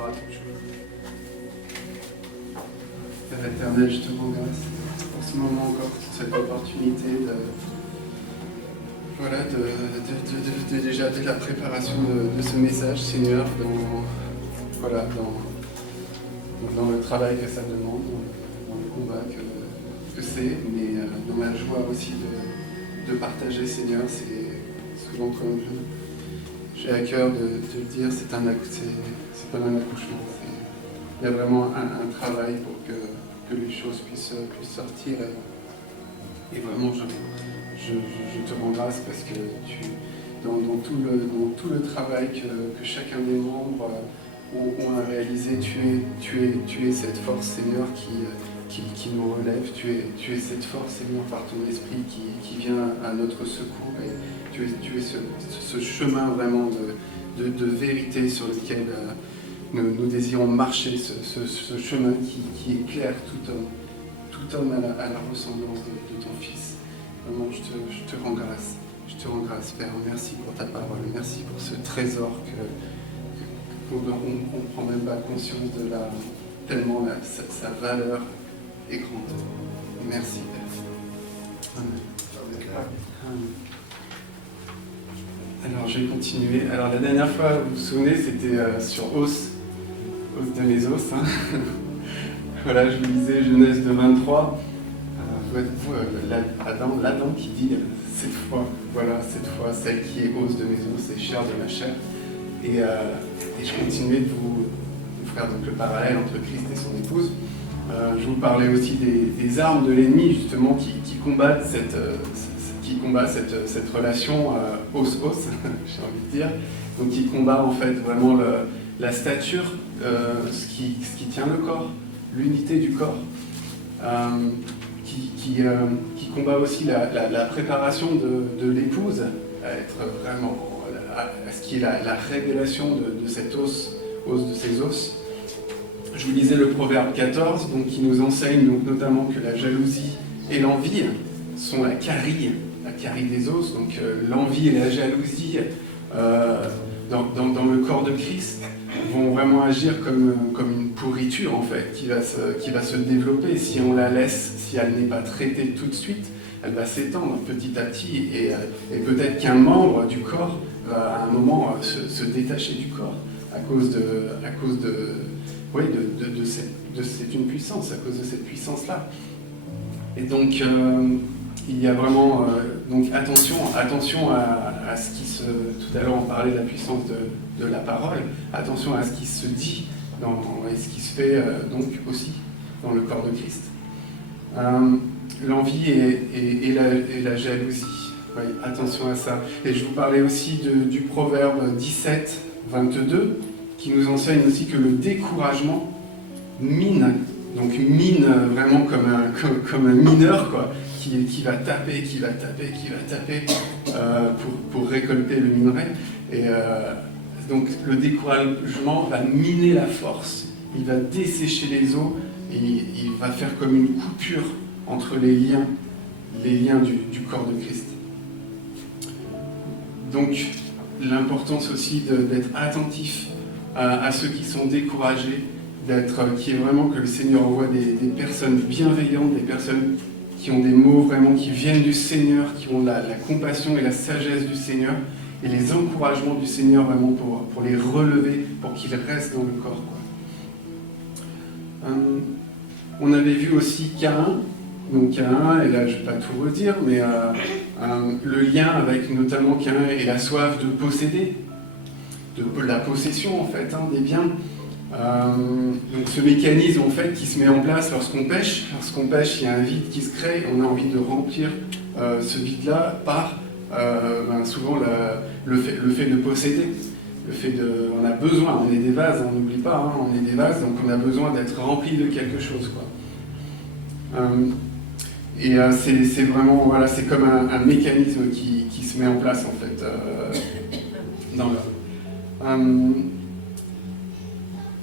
rapport à toute chose. Père éternel, je te rends grâce pour ce moment encore, pour cette opportunité déjà de la préparation de ce message, Seigneur, dans le travail que ça demande, dans le combat que c'est, mais dans la joie aussi de partager, Seigneur. C'est souvent comme j'ai à cœur de te le dire, c'est comme un accouchement. Il y a vraiment un travail pour que les choses puissent sortir. Et vraiment, je te rends grâce parce que dans tout le travail que chacun des membres ont à réaliser, tu es cette force, Seigneur, qui nous relève. Tu es cette force, Seigneur, par ton esprit qui vient à notre secours. Et tu es ce chemin vraiment de vérité sur lequel nous désirons marcher, ce chemin qui éclaire tout homme à la ressemblance de ton Fils. Vraiment, je te rends grâce. Je te rends grâce, Père. Merci pour ta parole. Merci pour ce trésor qu'on ne prend même pas conscience de tellement sa valeur est grande. Merci, Père. Amen. Amen. Alors, je vais continuer. Alors, la dernière fois, vous vous souvenez, c'était sur os de mes os. Hein. Voilà, je vous lisais Genèse 23. L'Adam qui dit cette fois, celle qui est os de mes os et chair de ma chair. Et je continuais de vous faire donc le parallèle entre Christ et son épouse. Je vous parlais aussi des armes de l'ennemi, justement, qui combattent cette relation os-os, j'ai envie de dire. Donc qui combat en fait vraiment la stature, ce qui tient le corps, l'unité du corps. Qui combat aussi la préparation de l'épouse à être vraiment à ce qui est la révélation de cet os de ses os. Je vous lisais le proverbe 14, donc, qui nous enseigne donc, notamment que la jalousie et l'envie sont la carie des os. Donc l'envie et la jalousie dans le corps de Christ vont vraiment agir comme une pourriture en fait, qui va se développer. Si on la laisse, si elle n'est pas traitée tout de suite, elle va s'étendre petit à petit et peut-être qu'un membre du corps va à un moment se détacher du corps à cause c'est une puissance, à cause de cette puissance-là. Et donc il y a vraiment donc attention à ce qui se... Tout à l'heure on parlait de la puissance de la parole, attention à ce qui se dit et ce qui se fait donc aussi dans le corps de Christ. L'envie et la jalousie, oui, attention à ça. Et je vous parlais aussi du proverbe 17, 22, qui nous enseigne aussi que le découragement mine vraiment comme un mineur, quoi, qui va taper pour récolter le minerai. Et donc le découragement va miner la force, il va dessécher les os et il va faire comme une coupure entre les liens du corps de Christ. Donc l'importance aussi d'être attentif à ceux qui sont découragés, qui est vraiment que le Seigneur envoie des personnes bienveillantes, des personnes qui ont des mots vraiment qui viennent du Seigneur, qui ont la compassion et la sagesse du Seigneur, et les encouragements du Seigneur vraiment pour les relever, pour qu'ils restent dans le corps, quoi. On avait vu aussi Caïn, donc Caïn, et là je ne vais pas tout redire, mais le lien avec notamment Caïn et la soif de posséder, de la possession en fait, des biens. Donc ce mécanisme en fait qui se met en place lorsqu'on pêche, il y a un vide qui se crée, on a envie de remplir ce vide-là par souvent le fait de posséder, on a besoin, on est des vases, on n'oublie pas, on est des vases, donc on a besoin d'être rempli de quelque chose, quoi. C'est vraiment, voilà, c'est comme un mécanisme qui se met en place en fait dans l'homme.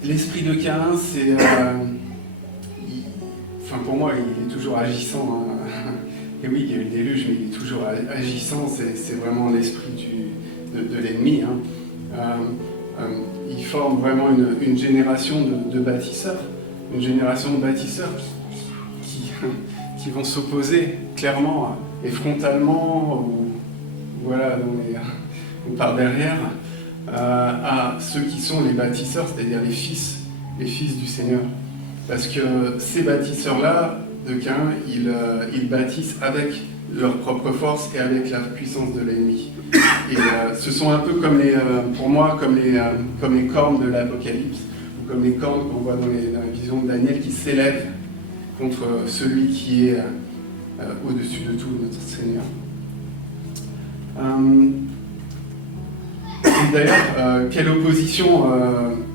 L'esprit de Caïn, c'est, pour moi, il est toujours agissant. Et oui, il y a eu le déluge, mais il est toujours agissant. C'est vraiment l'esprit de l'ennemi. forment vraiment une génération de bâtisseurs, une génération de bâtisseurs qui vont s'opposer clairement et frontalement ou par derrière à ceux qui sont les bâtisseurs, c'est-à-dire les fils du Seigneur. Parce que ces bâtisseurs-là, de Caïn, ils bâtissent avec leur propre force et avec la puissance de l'ennemi. Et ce sont un peu comme pour moi, comme les cornes de l'Apocalypse, ou comme les cornes qu'on voit dans la vision de Daniel qui s'élèvent contre celui qui est au-dessus de tout, notre Seigneur. Et d'ailleurs, quelle opposition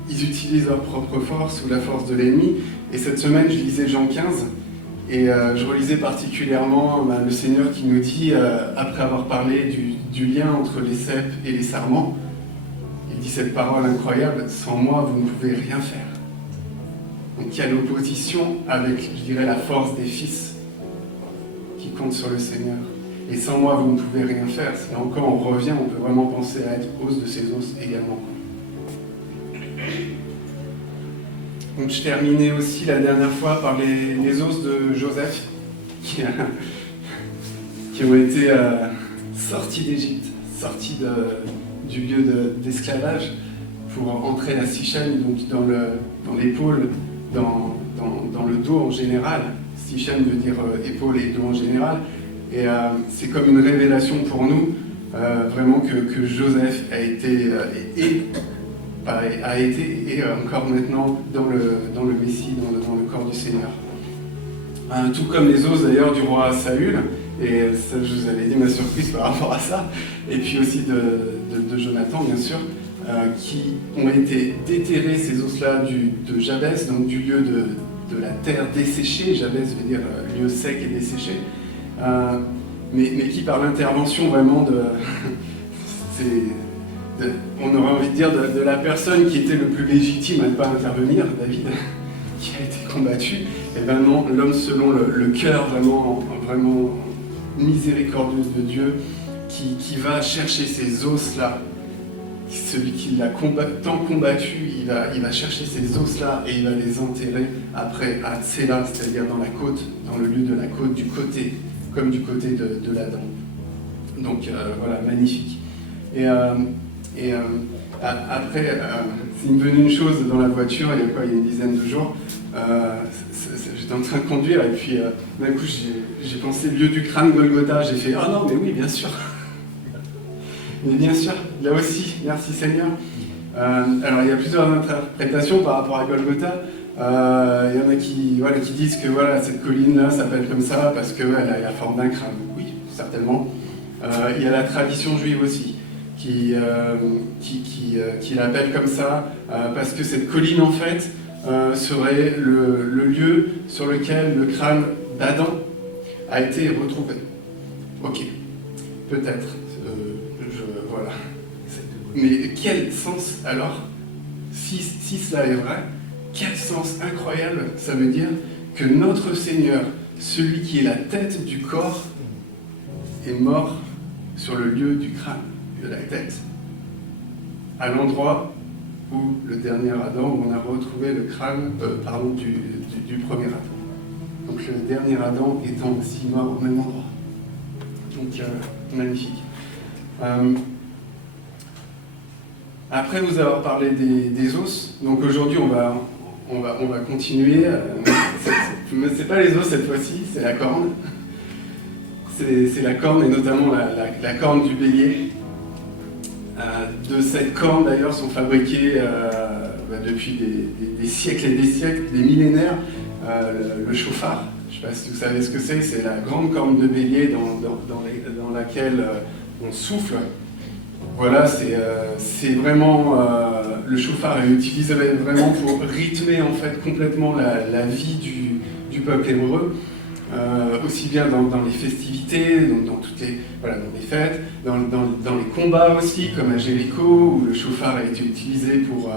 ils utilisent leur propre force ou la force de l'ennemi. Et cette semaine, je lisais Jean 15, et je relisais particulièrement le Seigneur qui nous dit, après avoir parlé du lien entre les cèpes et les sarments, il dit cette parole incroyable, « Sans moi, vous ne pouvez rien faire ». Donc il y a l'opposition avec, je dirais, la force des fils qui compte sur le Seigneur. Et sans moi, vous ne pouvez rien faire. Si encore on revient, on peut vraiment penser à être os de ses os également. Donc je terminais aussi la dernière fois par les os de Joseph qui ont été sortis d'Égypte, sortis du lieu d'esclavage pour entrer à Sichem, donc dans l'épaule, dans le dos en général. Sichem veut dire épaule et dos en général. Et c'est comme une révélation pour nous, vraiment que Joseph a été et encore maintenant dans le Messie, dans le corps du Seigneur. Tout comme les os d'ailleurs du roi Saül, et ça je vous avais dit ma surprise par rapport à ça, et puis aussi de Jonathan bien sûr, qui ont été déterrés ces os-là de Jabès, donc du lieu de la terre desséchée. Jabès veut dire lieu sec et desséché. Mais qui par l'intervention vraiment on aurait envie de dire de la personne qui était le plus légitime à ne pas intervenir, David, qui a été combattu, et vraiment l'homme selon le cœur vraiment miséricordieux de Dieu, qui va chercher ces os-là. Celui qui l'a tant combattu, il va chercher ces os-là et il va les enterrer après à Tsela, c'est-à-dire dans la côte, dans le lieu de la côte, du côté, comme du côté de l'Adam. Donc voilà, magnifique. Et après, c'est venu une chose dans la voiture, il y a une dizaine de jours, j'étais en train de conduire et puis d'un coup j'ai pensé lieu du crâne Golgotha, j'ai fait « Ah non, mais oui, bien sûr !» Mais bien sûr, là aussi, merci Seigneur. Alors il y a plusieurs interprétations par rapport à Golgotha. Il y en a qui disent que cette colline-là s'appelle comme ça parce qu'elle a la forme d'un crâne. Oui, certainement. Il y a la tradition juive aussi qui l'appelle comme ça parce que cette colline en fait serait le lieu sur lequel le crâne d'Adam a été retrouvé. Ok, peut-être. Voilà. Mais quel sens alors, si cela est vrai, quel sens incroyable ça veut dire que notre Seigneur, celui qui est la tête du corps, est mort sur le lieu du crâne, de la tête, à l'endroit où le dernier Adam, où on a retrouvé le crâne du premier Adam. Donc le dernier Adam étant aussi mort au même endroit. Donc magnifique. Après vous avoir parlé des os, donc aujourd'hui on va continuer. C'est pas les os cette fois-ci, c'est la corne. C'est la corne et notamment la corne du bélier. De cette corne d'ailleurs sont fabriqués depuis des siècles et des siècles, des millénaires, le chauffard. Je ne sais pas si vous savez ce que c'est la grande corne de bélier dans laquelle on souffle. Voilà, c'est vraiment le chauffard est utilisé vraiment pour rythmer en fait complètement la vie du peuple hébreu, aussi bien dans les festivités, dans les fêtes, dans les combats aussi, comme à Jéricho où le chauffard a été utilisé pour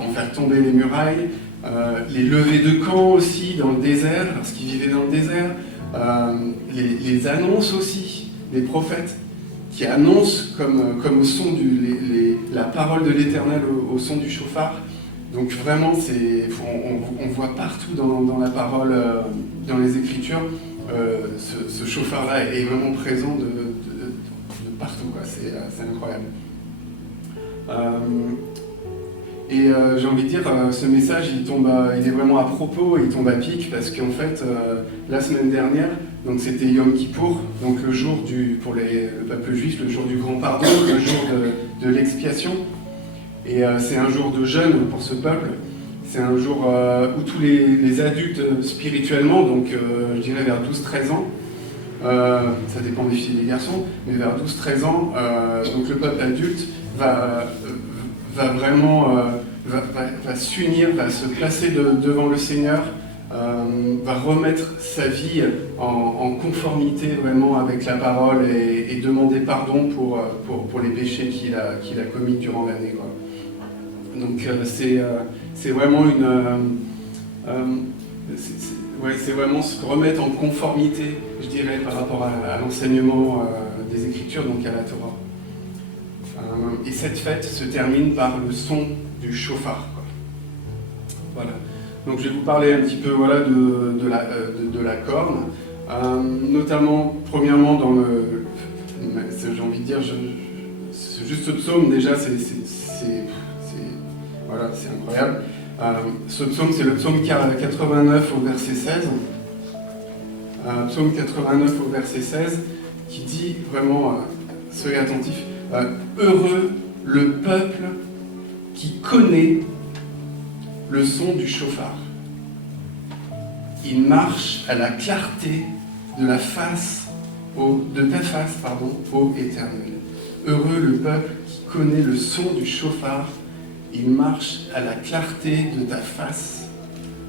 en faire tomber les murailles, les levées de camp aussi dans le désert, lorsqu'ils vivaient dans le désert, les annonces aussi des prophètes, qui annoncent comme au son la parole de l'Éternel au son du chauffard. Donc vraiment, on voit partout dans la parole, dans les Écritures, ce chauffard-là est vraiment présent de partout, quoi. C'est incroyable. J'ai envie de dire, ce message, il est vraiment à propos, il tombe à pic, parce qu'en fait, la semaine dernière, donc c'était Yom Kippour, donc le jour pour le peuple juif, le jour du grand pardon, le jour de l'expiation. Et c'est un jour de jeûne pour ce peuple. C'est un jour où tous les adultes spirituellement, donc je dirais vers 12-13 ans, ça dépend des filles et des garçons, mais vers 12-13 ans, donc le peuple adulte va vraiment va s'unir, va se placer devant le Seigneur, va remettre sa vie en conformité vraiment avec la parole et demander pardon pour les péchés qu'il a commis durant l'année, quoi. Donc c'est vraiment c'est vraiment se remettre en conformité, je dirais, par rapport à l'enseignement des Écritures, donc à la Torah. Et cette fête se termine par le son du chauffard, quoi. Voilà. Donc je vais vous parler un petit peu, voilà, de la corne, notamment, premièrement, j'ai envie de dire, juste ce psaume, déjà, voilà, c'est incroyable. Ce psaume, c'est le psaume 89 au verset 16. Psaume 89 au verset 16, qui dit vraiment, soyez attentifs, heureux le peuple qui connaît le son du chauffard. Il marche à la clarté de ta face, ô Éternel. Heureux le peuple qui connaît le son du chauffard. Il marche à la clarté de ta face,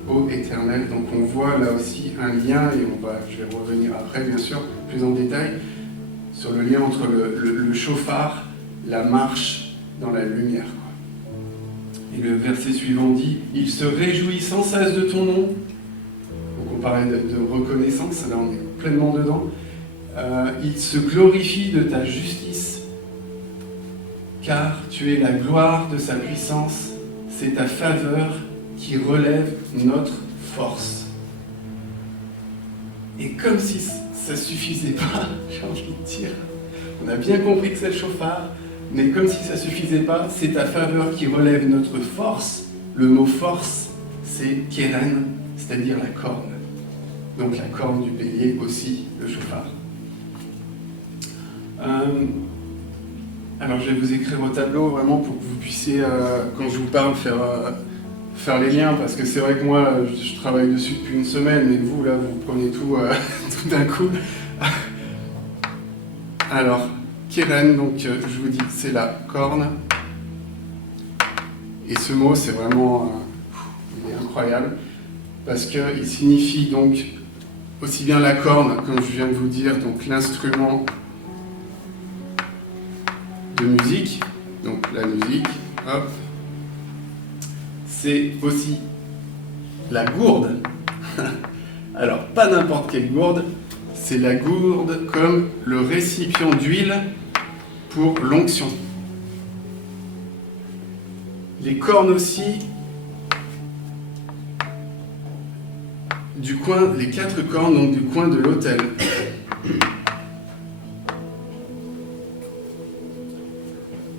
ô Éternel. Donc on voit là aussi un lien, et je vais revenir après bien sûr, plus en détail, sur le lien entre le chauffard, la marche dans la lumière, quoi. Et le verset suivant dit, « Il se réjouit sans cesse de ton nom ». Donc on parlait de reconnaissance, là on est pleinement dedans. Il se glorifie de ta justice, car tu es la gloire de sa puissance, c'est ta faveur qui relève notre force. Et comme si ça ne suffisait pas, j'ai envie de dire, on a bien compris que c'est le chauffard, mais comme si ça ne suffisait pas, c'est ta faveur qui relève notre force. Le mot force, c'est kéren, c'est-à-dire la corne. Donc la corne du bélier aussi, le chauffard. Alors je vais vous écrire au tableau vraiment pour que vous puissiez, quand je vous parle, faire les liens, parce que c'est vrai que moi je travaille dessus depuis une semaine, mais vous là vous prenez tout, tout d'un coup. Alors, kéren, donc je vous dis, c'est la corne. Et ce mot c'est vraiment il est incroyable, parce qu'il signifie donc aussi bien la corne, comme je viens de vous dire, donc l'instrument de musique, donc la musique, hop, c'est aussi la gourde. Alors, pas n'importe quelle gourde, c'est la gourde comme le récipient d'huile pour l'onction. Les cornes aussi, les 4 cornes, donc du coin de l'autel.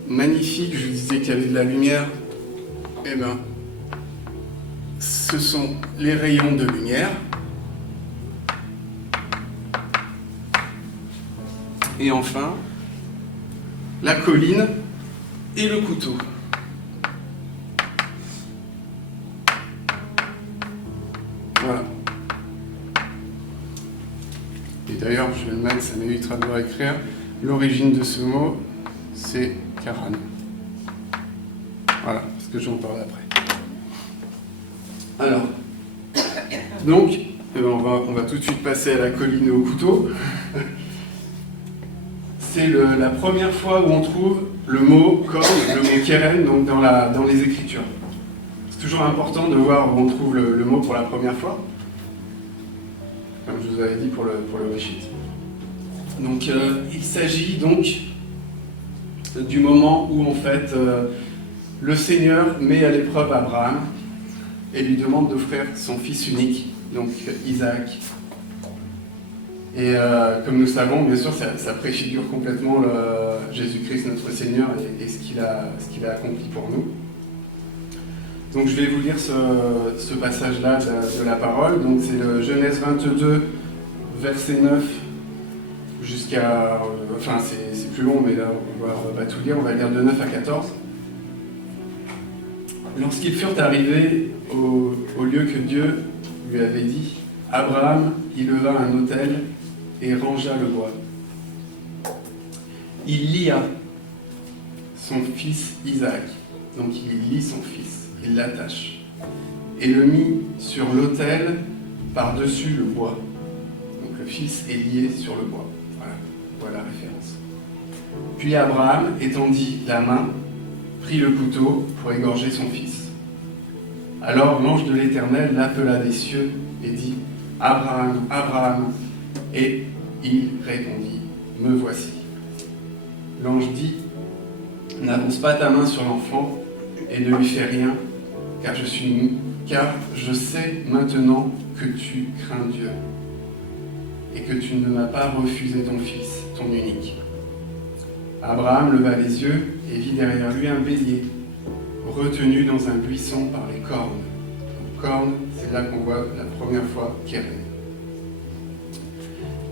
Magnifique, je vous disais qu'il y avait de la lumière. Eh bien, ce sont les rayons de lumière. Et enfin, la colline et le couteau. Voilà. Et d'ailleurs, je vais le mettre, ça m'évitera de le réécrire. L'origine de ce mot, c'est Karan. Voilà, parce que j'en parle après. Alors, donc, on va tout de suite passer à la colline et au couteau. C'est la première fois où on trouve le mot corne, le mot kéren, donc dans les Écritures. C'est toujours important de voir où on trouve le mot pour la première fois, comme je vous avais dit pour le Réchit. Donc, il s'agit donc du moment où en fait le Seigneur met à l'épreuve Abraham et lui demande d'offrir son fils unique, donc Isaac. Et comme nous savons, bien sûr, ça préfigure complètement Jésus-Christ, notre Seigneur, et ce qu'il a accompli pour nous. Donc je vais vous lire ce passage-là de la parole. Donc c'est le Genèse 22, verset 9, jusqu'à... enfin c'est plus long, mais là on va pas tout lire, on va lire de 9 à 14. Lorsqu'ils furent arrivés au lieu que Dieu lui avait dit, Abraham y leva un autel et rangea le bois. Il lia son fils Isaac, donc il lie son fils, il l'attache, et le mit sur l'autel par-dessus le bois. Donc le fils est lié sur le bois. Voilà la référence. Puis Abraham étendit la main, prit le couteau pour égorger son fils. Alors l'ange de l'Éternel l'appela des cieux et dit, Abraham, Abraham, et il répondit, me voici. L'ange dit, n'avance pas ta main sur l'enfant et ne lui fais rien, car je sais maintenant que tu crains Dieu et que tu ne m'as pas refusé ton fils, ton unique. Abraham leva les yeux et vit derrière lui un bélier, retenu dans un buisson par les cornes. Donc, cornes, c'est là qu'on voit la première fois Kéren.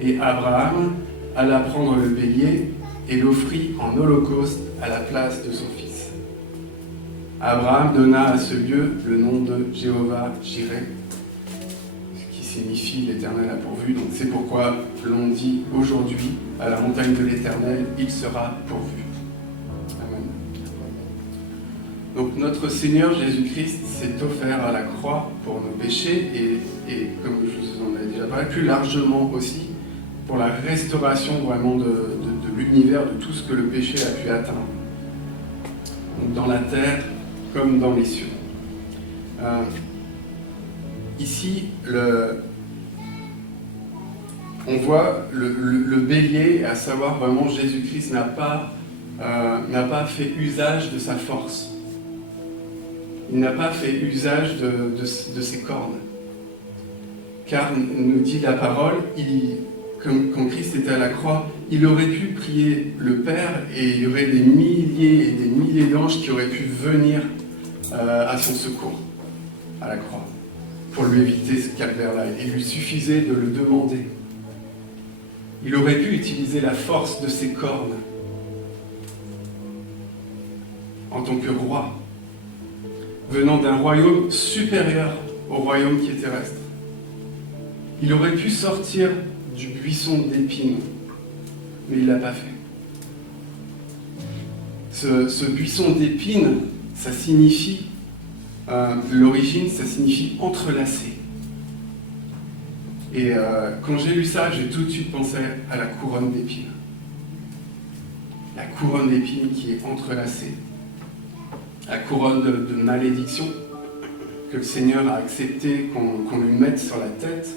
Et Abraham alla prendre le bélier et l'offrit en holocauste à la place de son fils. Abraham donna à ce lieu le nom de Jéhovah Jireh, ce qui signifie l'Éternel a pourvu. Donc c'est pourquoi l'on dit aujourd'hui à la montagne de l'Éternel, il sera pourvu. Amen. Donc notre Seigneur Jésus-Christ s'est offert à la croix pour nos péchés et comme je vous en ai déjà parlé, plus largement aussi pour la restauration vraiment de l'univers, de tout ce que le péché a pu atteindre. Donc dans la terre comme dans les cieux. Ici, on voit le bélier, à savoir vraiment Jésus-Christ n'a pas fait usage de sa force. Il n'a pas fait usage de ses cornes. Car, nous dit la parole, quand Christ était à la croix, il aurait pu prier le Père et il y aurait des milliers et des milliers d'anges qui auraient pu venir à son secours, à la croix, pour lui éviter ce calvaire-là. Il lui suffisait de le demander. Il aurait pu utiliser la force de ses cornes en tant que roi, venant d'un royaume supérieur au royaume qui est terrestre. Il aurait pu sortir du buisson d'épines, mais il ne l'a pas fait. Ce buisson d'épines, ça signifie, l'origine, ça signifie entrelacé. Et quand j'ai lu ça, j'ai tout de suite pensé à la couronne d'épines. La couronne d'épines qui est entrelacée. La couronne de malédiction que le Seigneur a accepté qu'on lui mette sur la tête.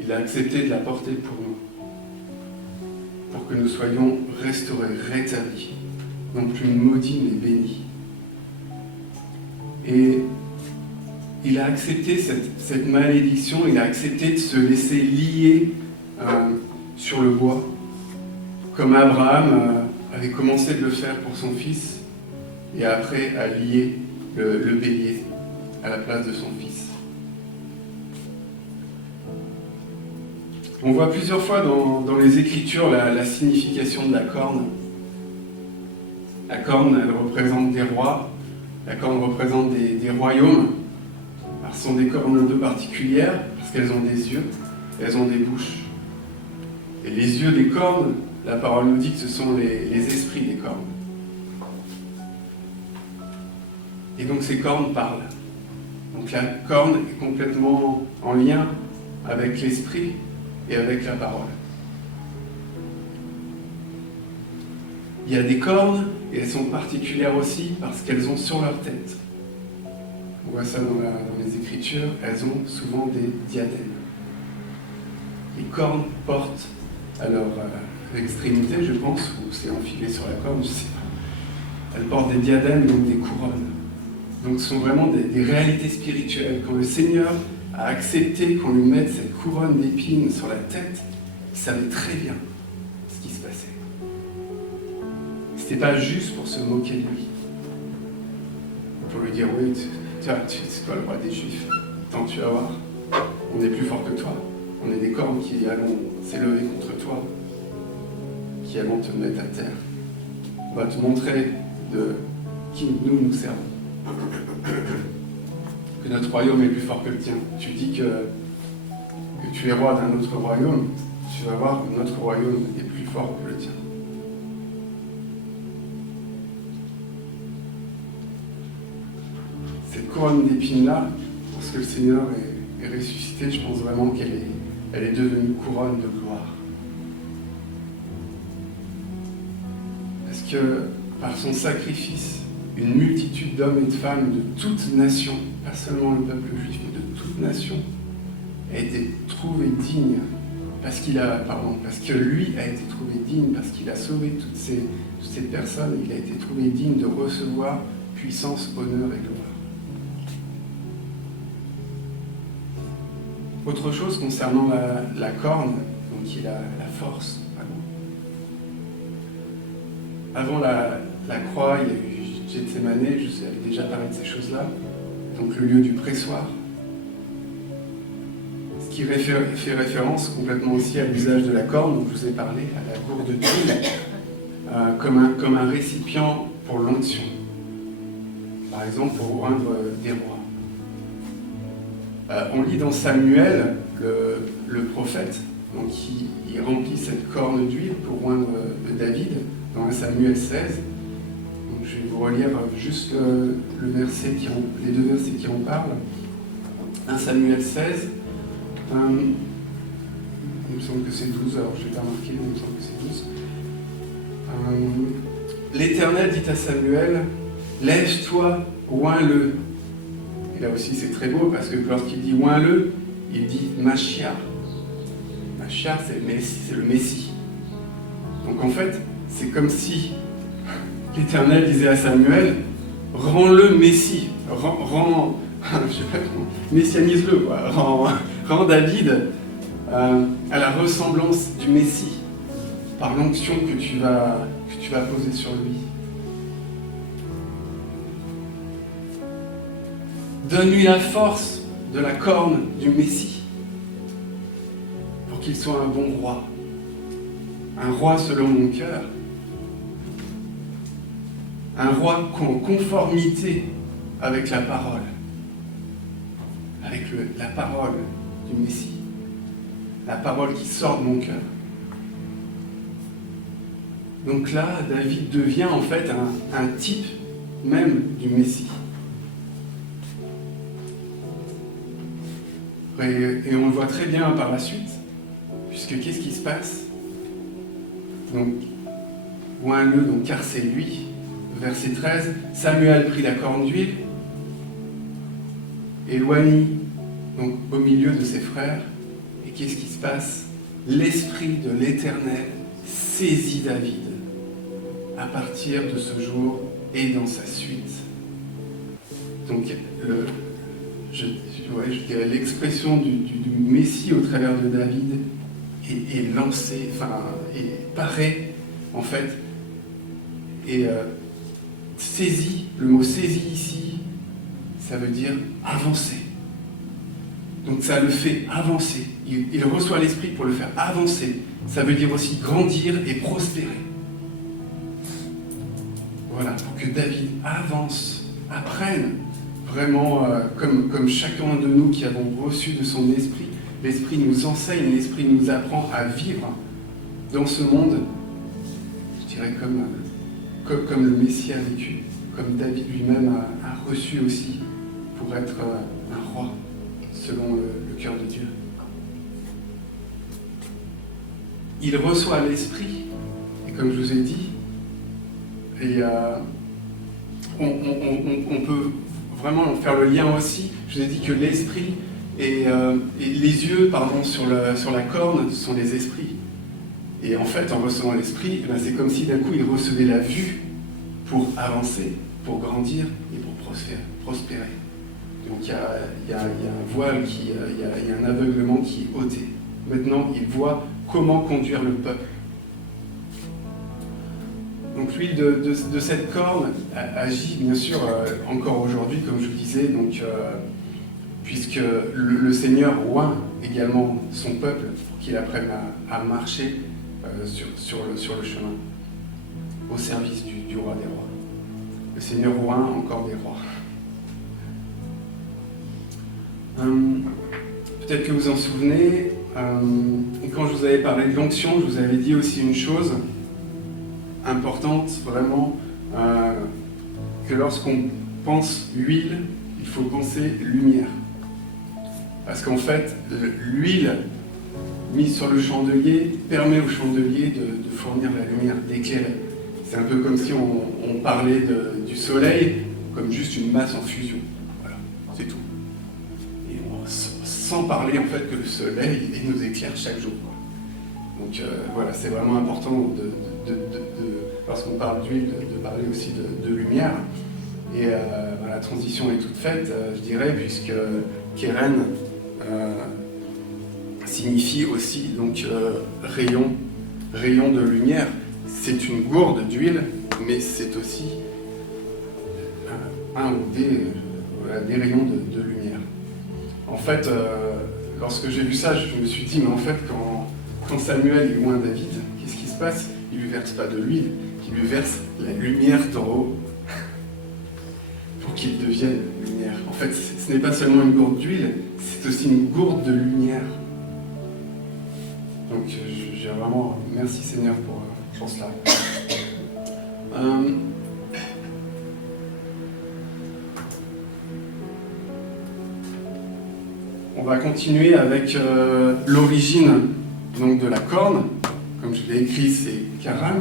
Il a accepté de la porter pour nous. Pour que nous soyons restaurés, rétablis. Non plus maudits, mais bénis. Et il a accepté cette malédiction, il a accepté de se laisser lier sur le bois, comme Abraham avait commencé de le faire pour son fils, et après a lié le bélier à la place de son fils. On voit plusieurs fois dans les Écritures la signification de la corne. La corne, elle représente des rois, la corne représente des royaumes. Alors, ce sont des cornes un peu particulières, parce qu'elles ont des yeux, elles ont des bouches. Et les yeux des cornes, la parole nous dit que ce sont les esprits des cornes. Et donc ces cornes parlent. Donc la corne est complètement en lien avec l'esprit et avec la parole. Il y a des cornes, et elles sont particulières aussi parce qu'elles ont sur leur tête. On voit ça dans les Écritures, elles ont souvent des diadèmes. Les cornes portent à leur extrémité, je pense, ou c'est enfilé sur la corne, je ne sais pas. elles portent des diadèmes, donc des couronnes. Donc ce sont vraiment des réalités spirituelles. Quand le Seigneur a accepté qu'on lui mette cette couronne d'épines sur la tête, il savait très bien ce qui se passait. C'était pas juste pour se moquer de lui. Pour lui dire, oui, c'est toi le roi des Juifs. Tant tu vas voir, on est plus fort que toi. On est des cornes qui allons s'élever contre toi, qui allons te mettre à terre. On va te montrer de qui nous servons. Que notre royaume est plus fort que le tien. Tu dis que tu es roi d'un autre royaume, tu vas voir que notre royaume est plus fort que le tien. Cette couronne d'épines-là, parce que le Seigneur est ressuscité, je pense vraiment qu'elle est devenue couronne de gloire. Parce que par son sacrifice, une multitude d'hommes et de femmes de toute nation, pas seulement le peuple juif, mais de toute nation, a été trouvé digne, parce que lui a été trouvé digne, parce qu'il a sauvé toutes ces personnes, il a été trouvé digne de recevoir puissance, honneur et gloire. Autre chose concernant la corne, donc qui est la force. Avant la croix, il y a eu Gethsémane, je vous avais déjà parlé de ces choses-là, donc le lieu du pressoir. Ce qui fait référence complètement aussi à l'usage de la corne, dont je vous ai parlé, à la gourde d'huile, comme un récipient pour l'onction. Par exemple, pour oindre des rois. On lit dans Samuel, le prophète, donc il remplit cette corne d'huile pour oindre David, dans 1 Samuel 16. Donc je vais vous relire juste les deux versets qui en parlent. 1 Samuel 16, il me semble que c'est 12, alors je ne vais pas marquer, mais il me semble que c'est 12. L'Éternel dit à Samuel, « Lève-toi, oins-le. » Et là aussi c'est très beau, parce que lorsqu'il dit « oins-le », il dit « Mashiach ». Mashiach, c'est le Messie. Donc en fait, c'est comme si l'Éternel disait à Samuel, rends-le Messie, messianise-le, quoi. Rends David à la ressemblance du Messie, par l'onction que tu vas poser sur lui. Donne-lui la force de la corne du Messie, pour qu'il soit un bon roi, un roi selon mon cœur, un roi en conformité avec la parole, avec la parole du Messie, la parole qui sort de mon cœur. Donc là, David devient en fait un type même du Messie. Et on le voit très bien par la suite, puisque qu'est-ce qui se passe? Donc, oins-le, donc car c'est lui. Verset 13, Samuel prit la corne d'huile, éloignit donc au milieu de ses frères, et qu'est-ce qui se passe? L'Esprit de l'Éternel saisit David à partir de ce jour et dans sa suite. Donc, je dirais l'expression du Messie au travers de David est lancée, et paraît en fait, et saisi, le mot saisi ici, ça veut dire avancer. Donc ça le fait avancer. Il reçoit l'Esprit pour le faire avancer. Ça veut dire aussi grandir et prospérer. Voilà, pour que David avance, apprenne vraiment, comme chacun de nous qui avons reçu de son esprit. L'Esprit nous enseigne, l'Esprit nous apprend à vivre dans ce monde, je dirais comme le Messie a vécu, comme David lui-même a reçu aussi pour être un roi selon le cœur de Dieu. Il reçoit l'Esprit, et comme je vous ai dit, on peut vraiment faire le lien aussi. Je vous ai dit que l'Esprit et les yeux sur la corne sont les esprits. Et en fait, en recevant l'Esprit, c'est comme si d'un coup il recevait la vue pour avancer, pour grandir et pour prospérer. Donc il y a un voile, il y a un aveuglement qui est ôté. Maintenant, il voit comment conduire le peuple. Donc l'huile de cette corne agit bien sûr encore aujourd'hui, comme je vous disais, donc, puisque le Seigneur oint également son peuple pour qu'il apprenne à marcher sur le chemin, au service du roi des rois. Le Seigneur oint encore des rois. Peut-être que vous en souvenez, et quand je vous avais parlé de l'onction, je vous avais dit aussi une chose importante, vraiment, que lorsqu'on pense huile, il faut penser lumière. Parce qu'en fait, l'huile mise sur le chandelier permet au chandelier de fournir la lumière, d'éclairer. C'est un peu comme si on parlait du soleil comme juste une masse en fusion. Voilà, c'est tout. Et sans parler en fait que le soleil il nous éclaire chaque jour. Donc voilà, c'est vraiment important lorsqu'on parle d'huile, de parler aussi de lumière. Et la transition est toute faite, je dirais, puisque Keren signifie aussi donc rayon de lumière. C'est une gourde d'huile, mais c'est aussi un ou des rayons de lumière. En fait, lorsque j'ai vu ça, je me suis dit, mais en fait, quand Samuel est loin David, qu'est-ce qui se passe? Il ne lui verse pas de l'huile, il lui verse la lumière d'en haut pour qu'il devienne lumière. En fait, ce n'est pas seulement une gourde d'huile, c'est aussi une gourde de lumière. Donc, j'ai vraiment... Merci Seigneur pour cela. On va continuer avec l'origine donc, de la corne. Comme je l'ai écrit, c'est Karan.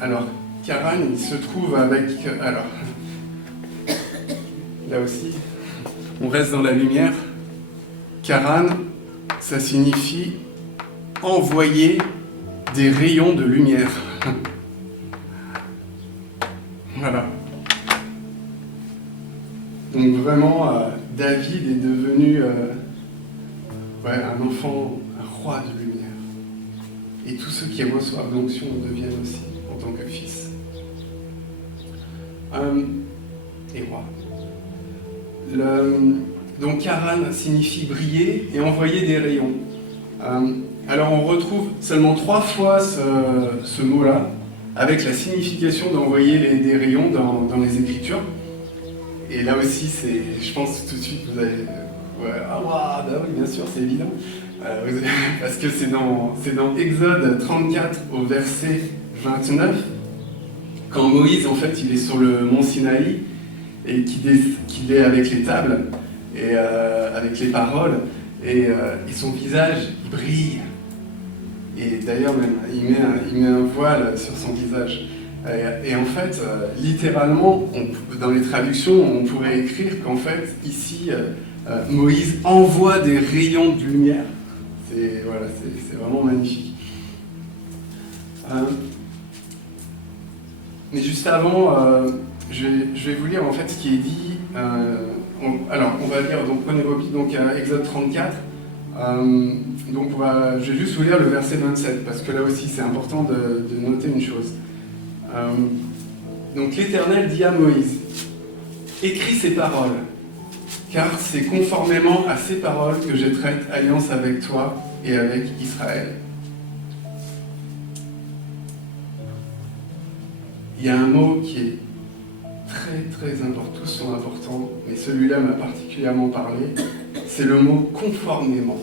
Alors, Karan, il se trouve avec... Alors, là aussi, on reste dans la lumière. Karan, ça signifie envoyer des rayons de lumière. Voilà. Donc vraiment, David est devenu un enfant, un roi de lumière. Et tous ceux qui reçoivent l'onction le deviennent aussi en tant que fils. Et roi. Donc Karan signifie briller et envoyer des rayons. Alors on retrouve seulement 3 fois ce mot-là, avec la signification d'envoyer des rayons dans les Écritures. Et là aussi, je pense tout de suite, vous allez... bah oui, bien sûr, c'est évident. Parce que c'est dans Exode 34 au verset 29, quand Moïse, en fait, il est sur le mont Sinaï, et qu'il est avec les tables, et avec les paroles, et son visage, il brille. Et d'ailleurs, même, il met un voile sur son visage. Et en fait, littéralement, dans les traductions, on pourrait écrire qu'en fait, ici, Moïse envoie des rayons de lumière. C'est vraiment magnifique. Mais juste avant, je vais vous lire en fait ce qui est dit. Alors, on va lire, donc prenez vos Bibles, donc Exode 34. Je vais juste vous lire le verset 27, parce que là aussi c'est important de noter une chose. Donc l'Éternel dit à Moïse, « Écris ces paroles, car c'est conformément à ces paroles que je traite alliance avec toi et avec Israël. » Il y a un mot qui est très très important, tous sont importants, mais celui-là m'a particulièrement parlé, c'est le mot « conformément ».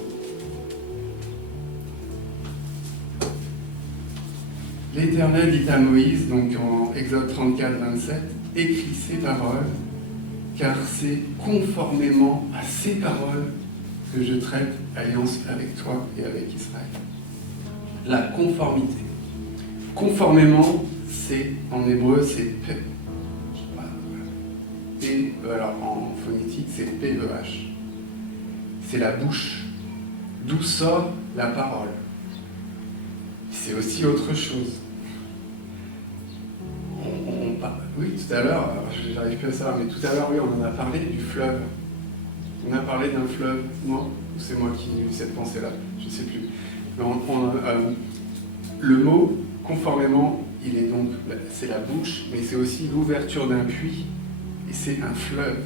L'Éternel dit à Moïse, donc en Exode 34, 27, « Écris ces paroles, car c'est conformément à ces paroles que je traite alliance avec toi et avec Israël. » La conformité. Conformément, c'est, en hébreu, c'est alors en phonétique, c'est P-E-H. C'est la bouche, d'où sort la parole. C'est aussi autre chose. On oui, tout à l'heure, alors j'arrive plus à ça, mais tout à l'heure, oui, on en a parlé du fleuve. On a parlé d'un fleuve, non? Ou c'est moi qui ai eu cette pensée-là? Je ne sais plus. Le mot, conformément, il est donc, c'est la bouche, mais c'est aussi l'ouverture d'un puits, et c'est un fleuve.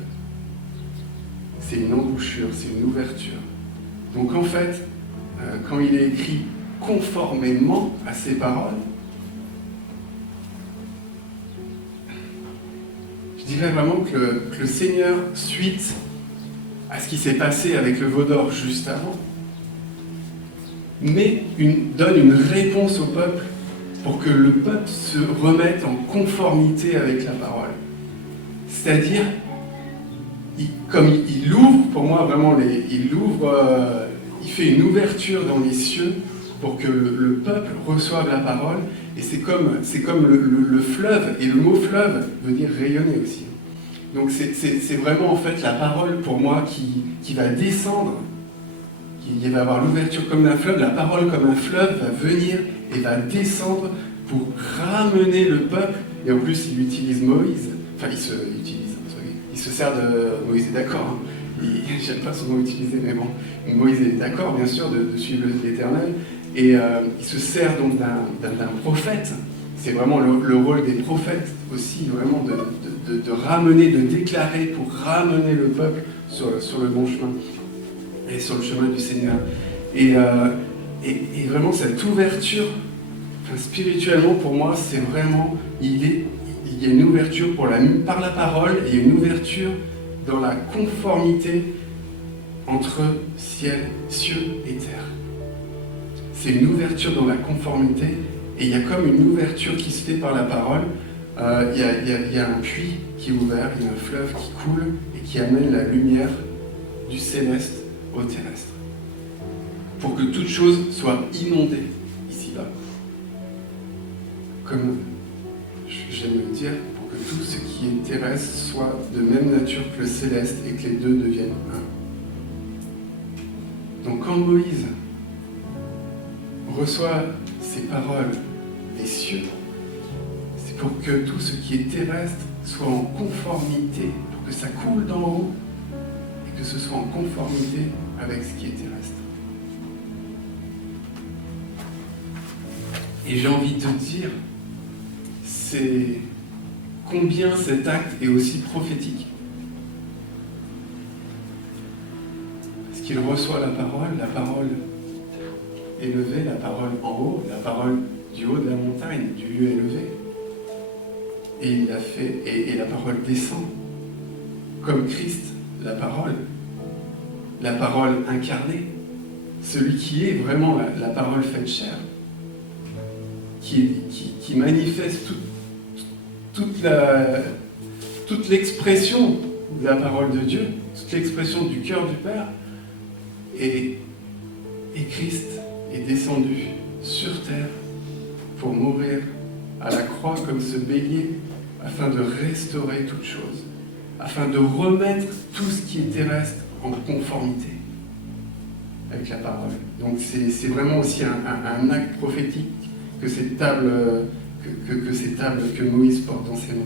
C'est une embouchure, c'est une ouverture. Donc en fait, quand il est écrit conformément à ces paroles, je dirais vraiment que le Seigneur, suite à ce qui s'est passé avec le veau d'or juste avant, donne une réponse au peuple pour que le peuple se remette en conformité avec la parole. C'est-à-dire, comme il ouvre, pour moi vraiment, il fait une ouverture dans les cieux pour que le peuple reçoive la parole, et c'est comme le fleuve, et le mot fleuve veut dire rayonner aussi. Donc c'est vraiment en fait la parole pour moi qui va descendre, il va avoir l'ouverture comme un fleuve, la parole comme un fleuve va venir et va descendre pour ramener le peuple, et en plus il utilise Moïse, enfin il se sert de Moïse, est d'accord, hein. J'aime pas son mot utilisé, mais bon, Moïse est d'accord bien sûr de suivre l'Éternel, et il se sert donc d'un prophète. C'est vraiment le rôle des prophètes aussi, vraiment de ramener, de déclarer pour ramener le peuple sur le bon chemin et sur le chemin du Seigneur. Et vraiment cette ouverture, spirituellement pour moi, c'est vraiment, il y a une ouverture par la parole, et il y a une ouverture dans la conformité entre cieux et terre. C'est une ouverture dans la conformité, et il y a comme une ouverture qui se fait par la parole. Il y a un puits qui est ouvert, il y a un fleuve qui coule et qui amène la lumière du céleste au terrestre. Pour que toute chose soit inondée ici-bas. Comme j'aime le dire, pour que tout ce qui est terrestre soit de même nature que le céleste et que les deux deviennent un. Donc quand Moïse reçoit ces paroles des cieux, c'est pour que tout ce qui est terrestre soit en conformité, pour que ça coule d'en haut et que ce soit en conformité avec ce qui est terrestre. Et j'ai envie de te dire, c'est combien cet acte est aussi prophétique. Parce qu'il reçoit la parole élevée, la parole en haut, la parole du haut de la montagne, du lieu élevé. Et il l'a fait, et la parole descend, comme Christ, la parole incarnée, celui qui est vraiment la parole faite chair, qui manifeste toute l'expression de la parole de Dieu, toute l'expression du cœur du Père, et Christ est descendu sur terre pour mourir à la croix comme ce bélier, afin de restaurer toute chose, afin de remettre tout ce qui est terrestre en conformité avec la parole. Donc c'est vraiment aussi un acte prophétique que ces tables que Moïse porte dans ses mains.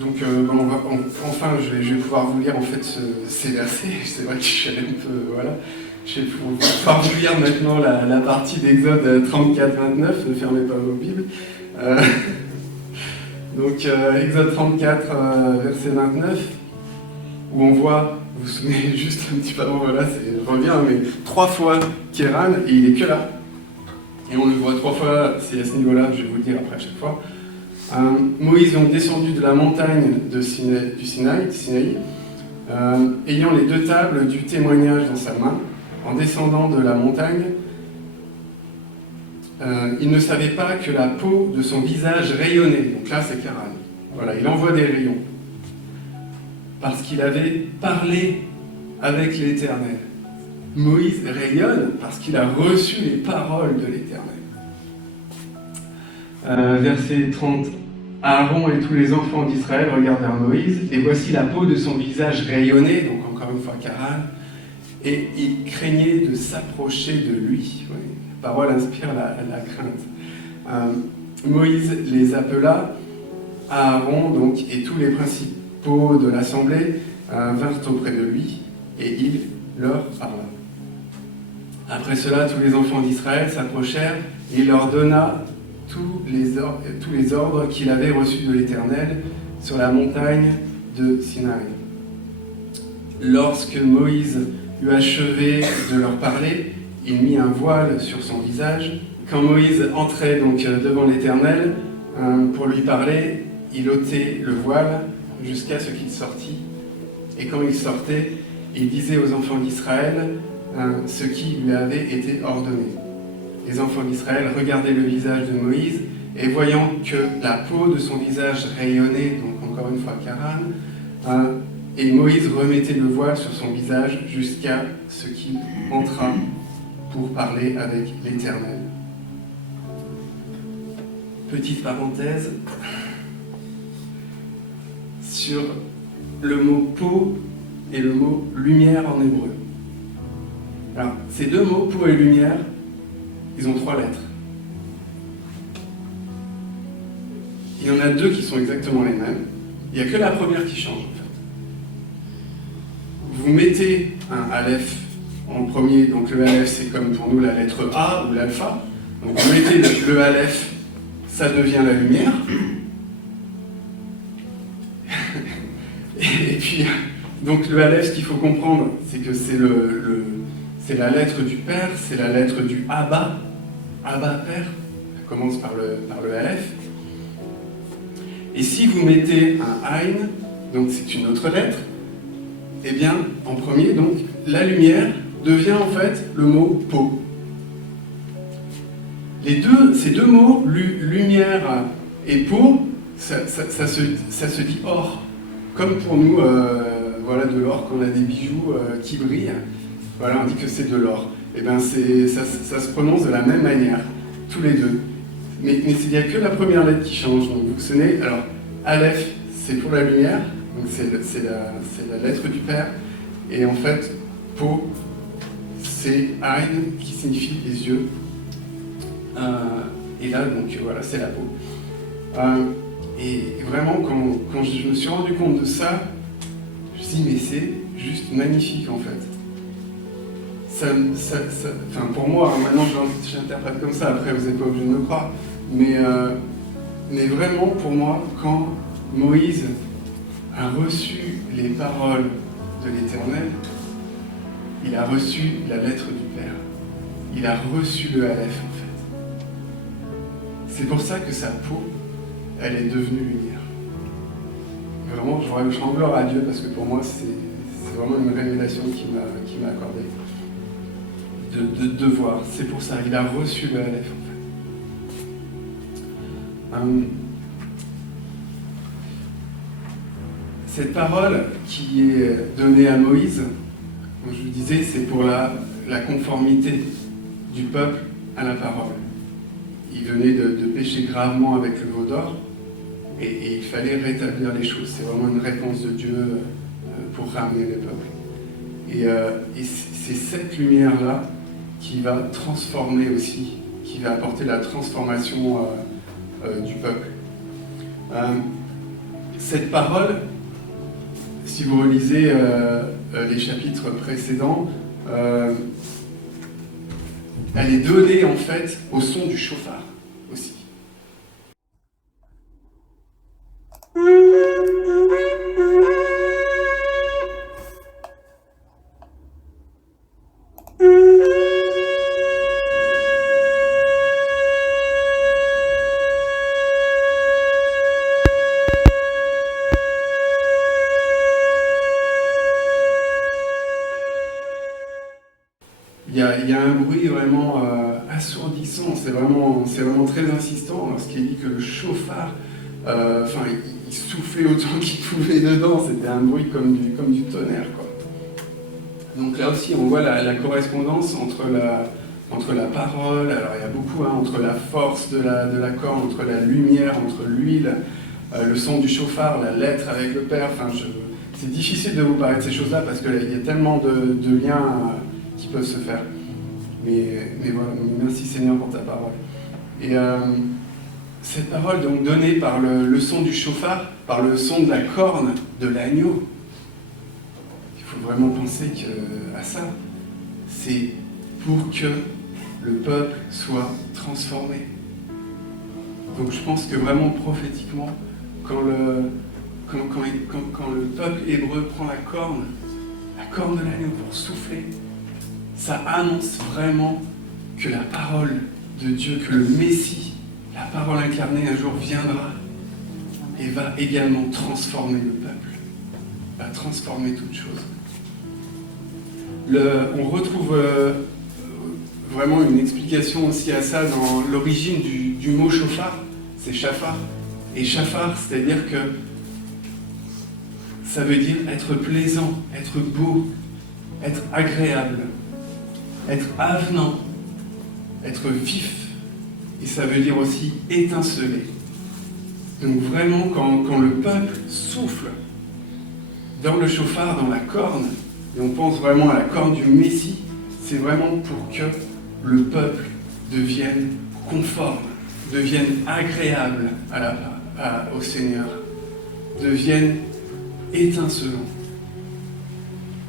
Donc enfin je vais pouvoir vous lire en fait ces versets. C'est vrai que je suis un peu voilà. Je vais pouvoir vous lire maintenant la partie d'Exode 34-29. Ne fermez pas vos Bibles. Donc Exode 34 verset 29, où on voit, vous vous souvenez juste un petit peu avant, voilà, je reviens, mais 3 fois Kéran, et il est que là. Et on le voit 3 fois, c'est à ce niveau-là, je vais vous le dire après à chaque fois. Moïse est descendu de la montagne du Sinaï, ayant les 2 tables du témoignage dans sa main. En descendant de la montagne, il ne savait pas que la peau de son visage rayonnait. Donc là, c'est Kéran. Voilà, il envoie des rayons. Parce qu'il avait parlé avec l'Éternel. Moïse rayonne parce qu'il a reçu les paroles de l'Éternel. Verset 30. Aaron et tous les enfants d'Israël regardèrent Moïse, et voici la peau de son visage rayonnait, donc encore une fois Kéran, et il craignait de s'approcher de lui. Oui. parole inspire la crainte. Moïse les appela, Aaron donc, et tous les principaux de l'assemblée vinrent auprès de lui, et il leur parla. Après cela, tous les enfants d'Israël s'approchèrent, et il leur donna tous les ordres qu'il avait reçus de l'Éternel sur la montagne de Sinaï. Lorsque Moïse eut achevé de leur parler, il mit un voile sur son visage. Quand Moïse entrait donc devant l'Éternel pour lui parler, il ôtait le voile jusqu'à ce qu'il sortît. Et quand il sortait, il disait aux enfants d'Israël ce qui lui avait été ordonné. Les enfants d'Israël regardaient le visage de Moïse, et voyant que la peau de son visage rayonnait, donc encore une fois Charan, et Moïse remettait le voile sur son visage jusqu'à ce qu'il entrât pour parler avec l'Éternel. Petite parenthèse sur le mot peau et le mot lumière en hébreu. Alors, ces deux mots, peau et lumière, ils ont 3 lettres. Il y en a 2 qui sont exactement les mêmes. Il n'y a que la première qui change, en fait. Vous mettez un aleph en premier, donc le aleph, c'est comme pour nous la lettre A ou l'alpha. Donc vous mettez le aleph, ça devient la lumière. Et puis, donc le aleph, ce qu'il faut comprendre, c'est que c'est la lettre du Père, c'est la lettre du Abba. Abba, Père, ça commence par le aleph. Et si vous mettez un Ain, donc c'est une autre lettre, eh bien, en premier, donc, la lumière devient en fait le mot peau. Ces deux mots, lumière et peau, ça se dit or. Comme pour nous, voilà, de l'or, quand on a des bijoux qui brillent, voilà, on dit que c'est de l'or. Eh bien, ça se prononce de la même manière, tous les deux. Mais il n'y a que la première lettre qui change. Donc vous sonnez, alors, Aleph, c'est pour la lumière, donc c'est la lettre du Père. Et en fait, peau, c'est Ain, qui signifie les yeux. Et là, donc voilà, c'est la peau. Et vraiment, quand je me suis rendu compte de ça, je me suis dit, mais c'est juste magnifique en fait. Enfin, pour moi, maintenant j'interprète comme ça, après vous n'êtes pas obligé de me croire, mais vraiment pour moi, quand Moïse a reçu les paroles de l'Éternel, il a reçu la lettre du Père, il a reçu le Aleph en fait. C'est pour ça que sa peau, elle est devenue lumière. Vraiment, je rends gloire à Dieu parce que pour moi, c'est vraiment une révélation qu'il m'a accordée. De voir, c'est pour ça, il a reçu le Aleph en fait. Cette parole qui est donnée à Moïse, comme je vous disais, c'est pour la conformité du peuple à la parole. Il venait de pécher gravement avec le veau d'or et il fallait rétablir les choses. C'est vraiment une réponse de Dieu pour ramener le peuple. Et c'est cette lumière-là qui va transformer aussi, qui va apporter la transformation du peuple. Cette parole, si vous relisez les chapitres précédents, elle est donnée en fait au son du chauffard aussi. Il y a un bruit vraiment assourdissant, c'est vraiment très insistant lorsqu'il dit que le chauffard, il soufflait autant qu'il pouvait dedans, c'était un bruit comme du tonnerre, quoi. Donc là aussi on voit la correspondance entre la parole, alors il y a beaucoup, entre la force de la corne, entre la lumière, entre l'huile, le son du chauffard, la lettre avec le Père, c'est difficile de vous parler de ces choses-là parce qu'il y a tellement de liens qui peuvent se faire. Mais voilà, merci Seigneur pour ta parole. Et cette parole donc donnée par le son du chauffard, par le son de la corne de l'agneau, il faut vraiment penser à ça. C'est pour que le peuple soit transformé. Donc je pense que vraiment prophétiquement, quand le peuple hébreu prend la corne de l'agneau pour souffler, ça annonce vraiment que la parole de Dieu, que le Messie, la parole incarnée un jour viendra et va également transformer le peuple, va transformer toute chose. On retrouve vraiment une explication aussi à ça dans l'origine du mot chauffard, c'est chafar. Et chafar, c'est-à-dire que ça veut dire être plaisant, être beau, être agréable, être avenant, être vif. Et ça veut dire aussi étinceler. Donc vraiment, quand le peuple souffle dans le chauffard, dans la corne, et on pense vraiment à la corne du Messie, c'est vraiment pour que le peuple devienne conforme, devienne agréable au Seigneur, devienne étincelant.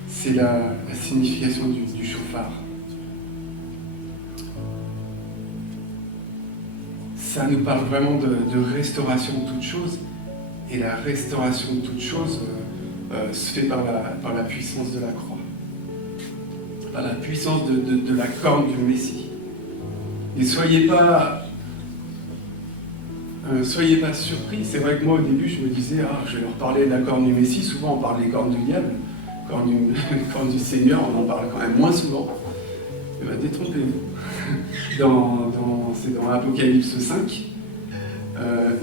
C'est la signification du chauffard. Ça nous parle vraiment de restauration de toutes choses, et la restauration de toutes choses se fait par la puissance de la croix, par la puissance de la corne du Messie. Et soyez pas surpris. C'est vrai que moi au début je me disais je vais leur parler de la corne du Messie. Souvent on parle des cornes du diable, corne du Seigneur, on en parle quand même moins souvent. Eh bien, détrompez-vous. C'est dans Apocalypse 5,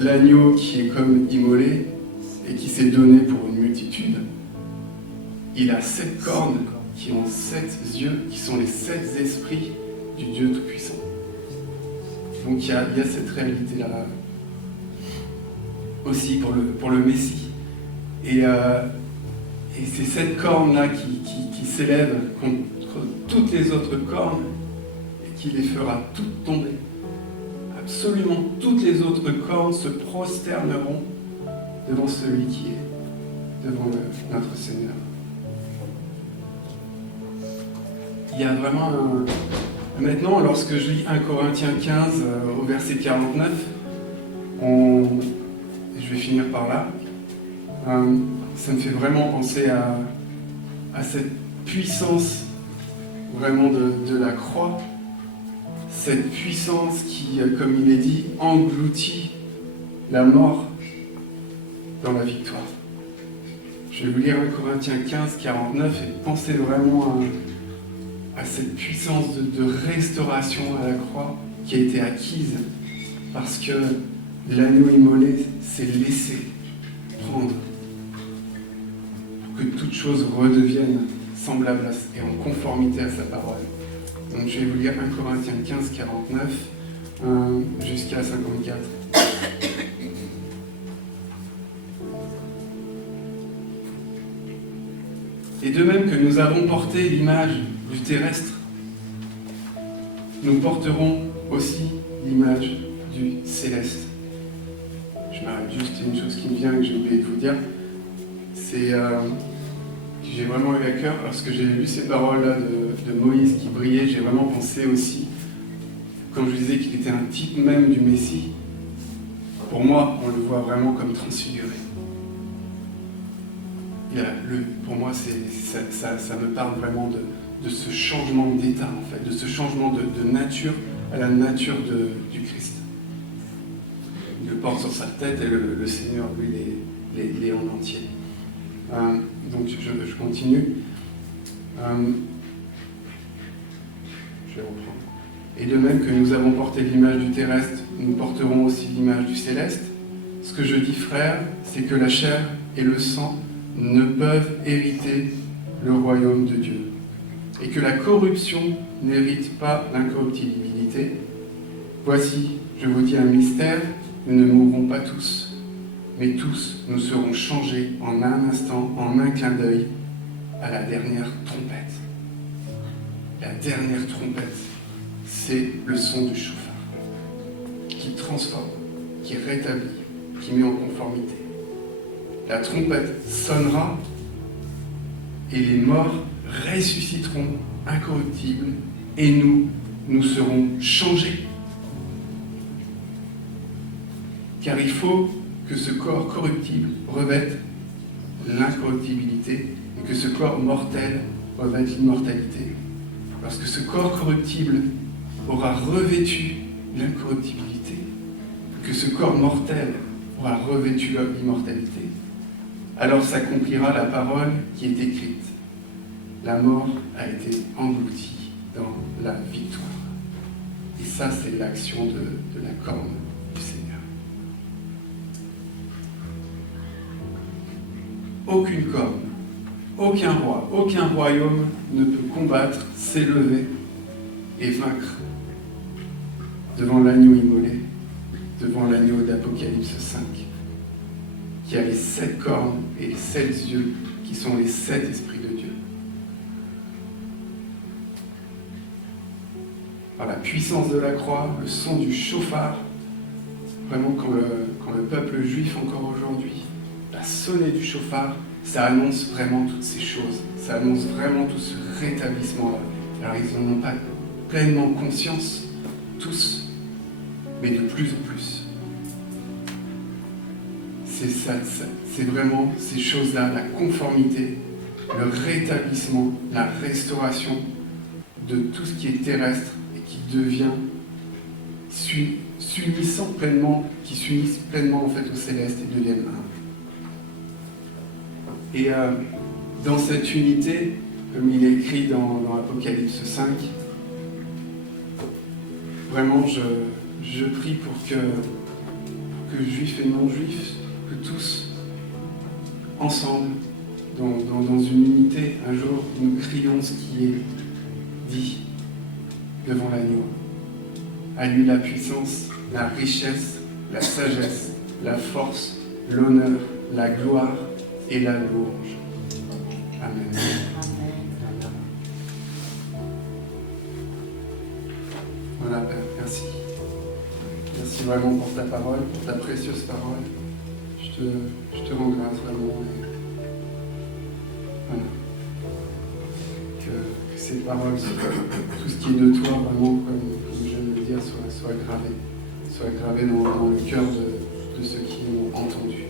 l'agneau qui est comme immolé et qui s'est donné pour une multitude, il a 7 cornes qui ont 7 yeux, qui sont les 7 esprits du Dieu Tout-Puissant. Donc il y a cette réalité-là aussi pour le Messie. Et c'est cette corne-là qui s'élève contre toutes les autres cornes et qui les fera toutes tomber. Absolument toutes les autres cornes se prosterneront devant celui qui est, devant notre Seigneur. Il y a vraiment Maintenant, lorsque je lis 1 Corinthiens 15 au verset 49, je vais finir par là, ça me fait vraiment penser à cette puissance vraiment de la croix, cette puissance qui, comme il est dit, engloutit la mort dans la victoire. Je vais vous lire 1 Corinthiens 15, 49 et pensez vraiment à cette puissance de restauration à la croix qui a été acquise parce que l'agneau immolé s'est laissé prendre pour que toute chose redevienne semblable et en conformité à sa parole. Donc je vais vous lire 1 Corinthiens 15, 49 jusqu'à 54. Et de même que nous avons porté l'image du terrestre, nous porterons aussi l'image du céleste. Je m'arrête juste, une chose qui me vient et que j'ai oublié de vous dire, c'est que j'ai vraiment eu à cœur, lorsque j'ai lu ces paroles-là de Moïse qui brillait, j'ai vraiment pensé aussi, comme je disais qu'il était un type même du Messie, pour moi, on le voit vraiment comme transfiguré. Pour moi, ça me parle vraiment de ce changement d'état, en fait, de ce changement de nature à la nature du Christ. Il le porte sur sa tête et le Seigneur, lui, l'est en entier. Donc, je continue. Je vais reprendre. Et de même que nous avons porté l'image du terrestre, nous porterons aussi l'image du céleste. Ce que je dis, frère, c'est que la chair et le sang ne peuvent hériter le royaume de Dieu. Et que la corruption n'hérite pas l'incorruptibilité. Voici, je vous dis un mystère, nous ne mourrons pas tous, mais tous nous serons changés en un instant, en un clin d'œil, à la dernière trompette. La dernière trompette. c'est le son du chauffard, qui transforme, qui rétablit, qui met en conformité. La trompette sonnera et les morts ressusciteront incorruptibles et nous serons changés. Car il faut que ce corps corruptible revête l'incorruptibilité et que ce corps mortel revête l'immortalité. Parce que ce corps corruptible aura revêtu l'incorruptibilité, que ce corps mortel aura revêtu l'immortalité, alors s'accomplira la parole qui est écrite. La mort a été engloutie dans la victoire. Et ça, c'est l'action de la corne du Seigneur. Aucune corne, aucun roi, aucun royaume ne peut combattre, s'élever et vaincre devant l'agneau immolé, devant l'agneau d'Apocalypse 5, qui a les 7 cornes et les 7 yeux, qui sont les 7 esprits de Dieu. Par la puissance de la croix, le son du chauffard, vraiment quand le peuple juif encore aujourd'hui a sonné du chauffard, ça annonce vraiment toutes ces choses, ça annonce vraiment tout ce rétablissement-là. Alors ils n'en ont pas pleinement conscience, tous, mais de plus en plus. C'est ça, c'est vraiment ces choses-là, la conformité, le rétablissement, la restauration de tout ce qui est terrestre et qui devient s'unissant pleinement, qui s'unissent pleinement en fait au céleste et deviennent un. Et dans cette unité, comme il est écrit dans Apocalypse 5, vraiment je prie pour que juifs et non-juifs, que tous, ensemble, dans une unité, un jour, nous crions ce qui est dit devant l'agneau. À lui la puissance, la richesse, la sagesse, la force, l'honneur, la gloire et la louange. Amen. Voilà, Père, merci. Merci vraiment pour ta parole, pour ta précieuse parole. Je te rends grâce vraiment. Et voilà. Que ces paroles, tout ce qui est de toi, vraiment, comme je viens de le dire, soit gravé dans le cœur de ceux qui l'ont entendu.